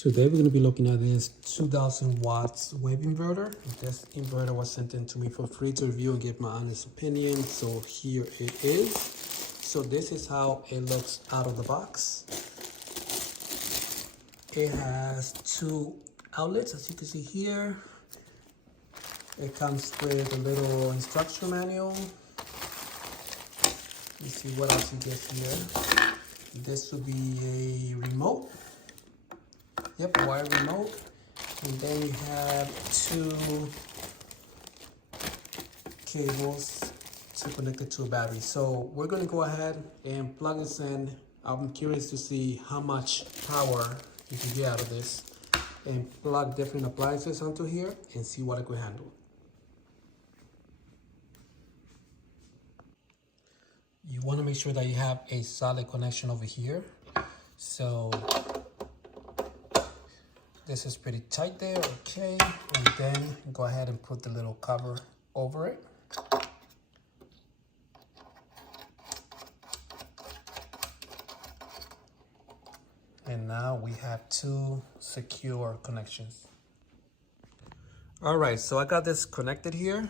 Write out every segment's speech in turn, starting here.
Today we're going to be looking at this 2000 watts wave inverter. This inverter was sent in to me for free to review and give my honest opinion. So here it is. So this is how it looks out of the box. It has two outlets, as you can see here. It comes with a little instruction manual. Let's see what else you get here. This will be a remote. Yep, wire remote. And then you have two cables to connect it to a battery. So we're gonna go ahead and plug this in. I'm curious to see how much power you can get out of this, and plug different appliances onto here and see what it could handle. You wanna make sure that you have a solid connection over here. So this is pretty tight there, okay. And then go ahead and put the little cover over it. And now we have two secure connections. All right, so I got this connected here.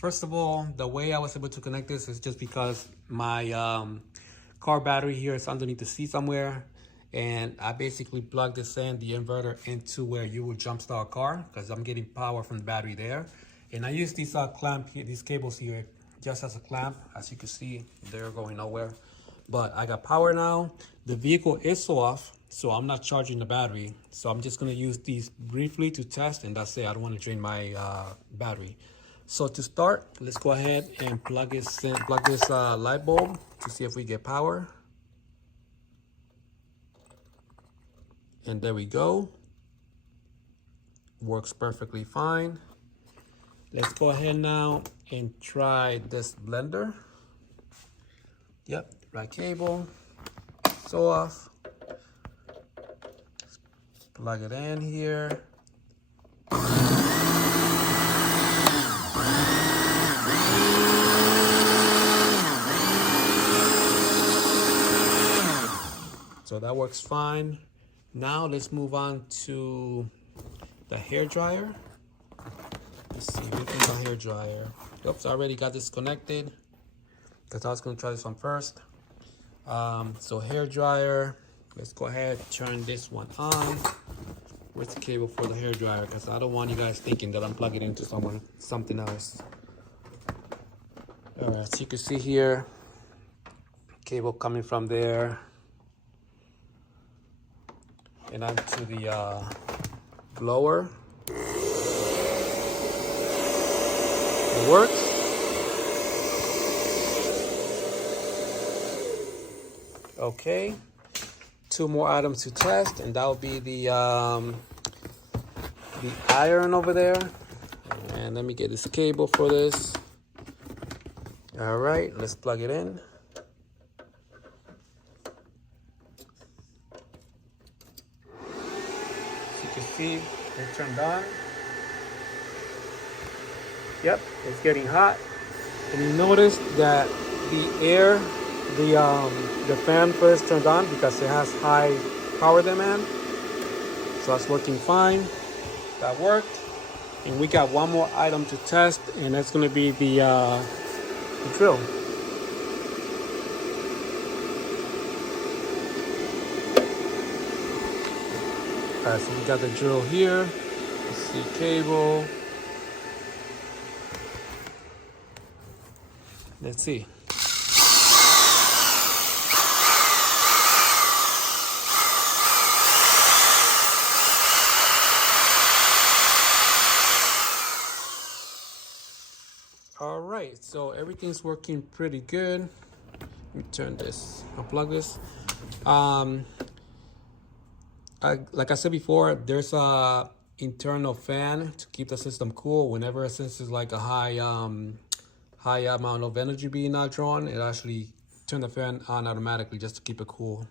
First of all, the way I was able to connect this is just because my car battery here is underneath the seat somewhere. And I basically plug this in, the inverter, into where you would jump start a car, because I'm getting power from the battery there. And I use these these cables here just as a clamp. As you can see, they're going nowhere. But I got power now. The vehicle is off, so I'm not charging the battery. So I'm just gonna use these briefly to test, and that's it. I don't want to drain my battery. So to start, let's go ahead and plug this light bulb to see if we get power. And there we go. Works perfectly fine. Let's go ahead now and try this blender. Yep, right cable. So off. Plug it in here. So that works fine. Now let's move on to the hair dryer. Let's see, we can the hair dryer. Oops, I already got this connected because I was gonna try this one first. So hair dryer, let's go ahead and turn this one on. Where's the cable for the hair dryer? Because I don't want you guys thinking that I'm plugging into something else. All right, so you can see here, cable coming from there. And onto the blower. It works. Okay. Two more items to test, and that will be the iron over there. And let me get this cable for this. All right, let's plug it in. See, it turned on. Yep, it's getting hot. And you notice that the air, the fan first turned on because it has high power demand. So that's working fine. That worked. And we got one more item to test, and that's going to be the drill. All right, so we got the drill here. Let's see, cable. Let's see. All right, so everything's working pretty good. Let me turn this, unplug this. Like I said before, there's a internal fan to keep the system cool. Whenever it senses like a high amount of energy being drawn, it actually turns the fan on automatically just to keep it cool.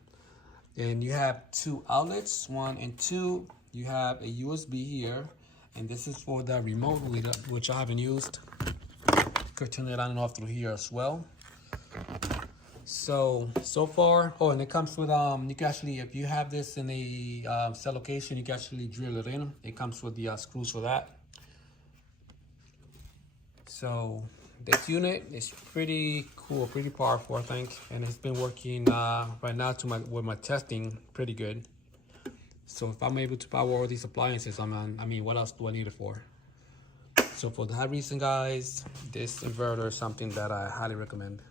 And you have two outlets, 1 and 2. You have a USB here, and this is for the remote, which I haven't used. You could turn it on and off through here as well. So far, oh, and it comes with you can actually, if you have this in a cell location, you can actually drill it in. It comes with the screws for that. So this unit is pretty cool, pretty powerful, I think, and it's been working right now with my testing pretty good. So if I'm able to power all these appliances, I mean, what else do I need it for? So for that reason, guys, this inverter is something that I highly recommend.